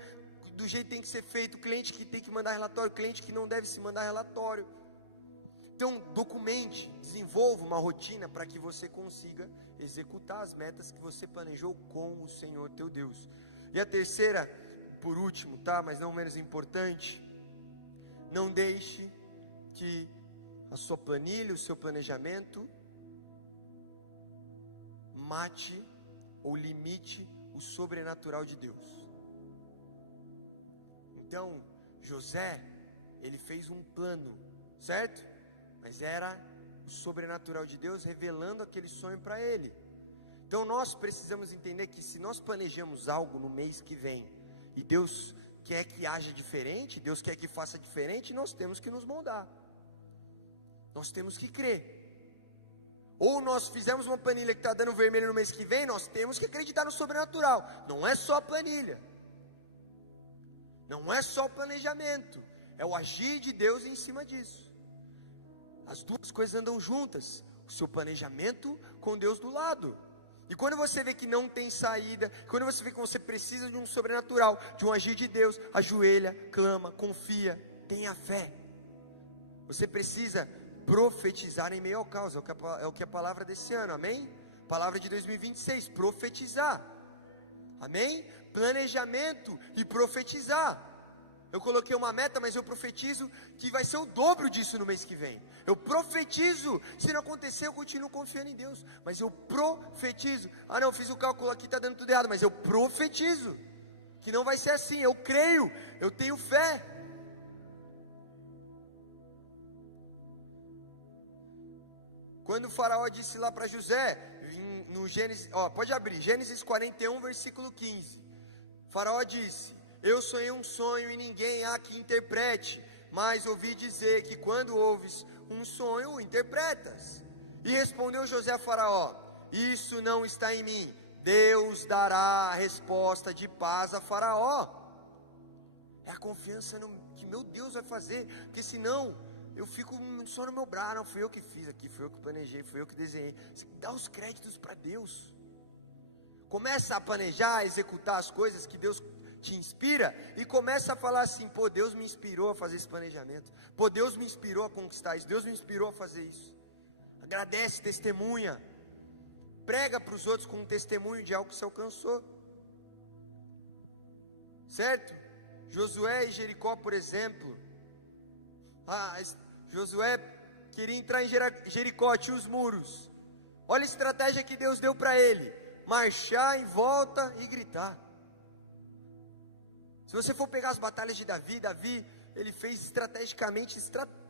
do jeito que tem que ser feito, o cliente que tem que mandar relatório, o cliente que não deve se mandar relatório. Então, documente, desenvolva uma rotina para que você consiga executar as metas que você planejou com o Senhor teu Deus. E a terceira, por último, tá? Mas não menos importante, não deixe que a sua planilha, o seu planejamento, mate ou limite o sobrenatural de Deus. Então, José, ele fez um plano, certo? Mas era o sobrenatural de Deus revelando aquele sonho para ele. Então nós precisamos entender que se nós planejamos algo no mês que vem, e Deus quer que haja diferente, Deus quer que faça diferente, nós temos que nos moldar. Nós temos que crer. Ou nós fizemos uma planilha que está dando vermelho no mês que vem, nós temos que acreditar no sobrenatural. Não é só a planilha. Não é só o planejamento. É o agir de Deus em cima disso. As duas coisas andam juntas. O seu planejamento com Deus do lado. E quando você vê que não tem saída, quando você vê que você precisa de um sobrenatural, de um agir de Deus, ajoelha, clama, confia, tenha fé. Você precisa profetizar em meio ao caos, é o que a palavra desse ano, amém? Palavra de 2026, profetizar, amém? Planejamento e profetizar. Eu coloquei uma meta, mas eu profetizo que vai ser o dobro disso no mês que vem. Eu profetizo, se não acontecer eu continuo confiando em Deus, mas eu profetizo. Ah não, fiz o cálculo aqui, está dando tudo errado, mas eu profetizo que não vai ser assim, eu creio, eu tenho fé. Quando o faraó disse lá para José, no Gênesis, pode abrir, Gênesis 41, versículo 15. O faraó disse: eu sonhei um sonho e ninguém há que interprete, mas ouvi dizer que quando ouves um sonho, o interpretas. E respondeu José a faraó: isso não está em mim, Deus dará a resposta de paz a faraó. É a confiança que meu Deus vai fazer, porque senão eu fico só no meu braço. Não, fui eu que fiz aqui, fui eu que planejei, fui eu que desenhei. Você dá os créditos para Deus. Começa a planejar, a executar as coisas que Deus te inspira, e começa a falar assim: pô, Deus me inspirou a fazer esse planejamento, pô, Deus me inspirou a conquistar isso, Deus me inspirou a fazer isso. Agradece, testemunha, prega para os outros com um testemunho de algo que você alcançou, certo? Josué e Jericó, por exemplo, Josué queria entrar em Jericó, tinha os muros. Olha a estratégia que Deus deu para ele: marchar em volta e gritar. Se você for pegar as batalhas de Davi, ele fez estrategicamente,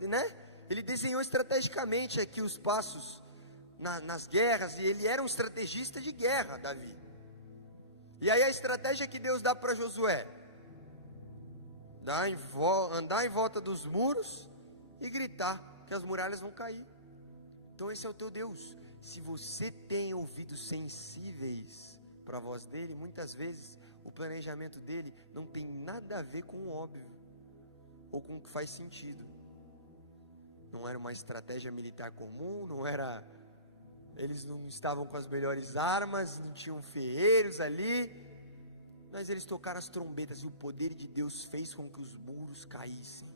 né? Ele desenhou estrategicamente aqui os passos nas guerras, e ele era um estrategista de guerra, Davi. E aí a estratégia que Deus dá para Josué: andar em volta dos muros e gritar, que as muralhas vão cair. Então esse é o teu Deus. Se você tem ouvidos sensíveis para a voz dele, muitas vezes o planejamento dele não tem nada a ver com o óbvio, ou com o que faz sentido. Não era uma estratégia militar comum, eles não estavam com as melhores armas, não tinham ferreiros ali, mas eles tocaram as trombetas e o poder de Deus fez com que os muros caíssem.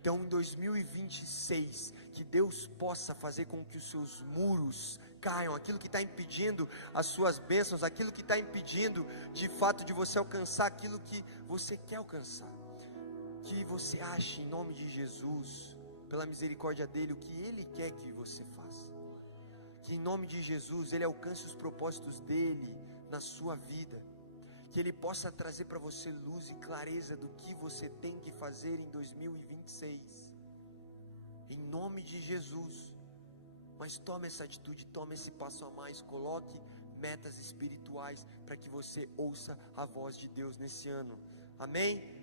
Então em 2026, que Deus possa fazer com que os seus muros caiam, aquilo que está impedindo as suas bênçãos, aquilo que está impedindo de fato de você alcançar aquilo que você quer alcançar. Que você ache, em nome de Jesus, pela misericórdia dele, o que ele quer que você faça. Que em nome de Jesus ele alcance os propósitos dele na sua vida. Que ele possa trazer para você luz e clareza do que você tem que fazer em 2026. Em nome de Jesus. Mas tome essa atitude, tome esse passo a mais, coloque metas espirituais para que você ouça a voz de Deus nesse ano. Amém?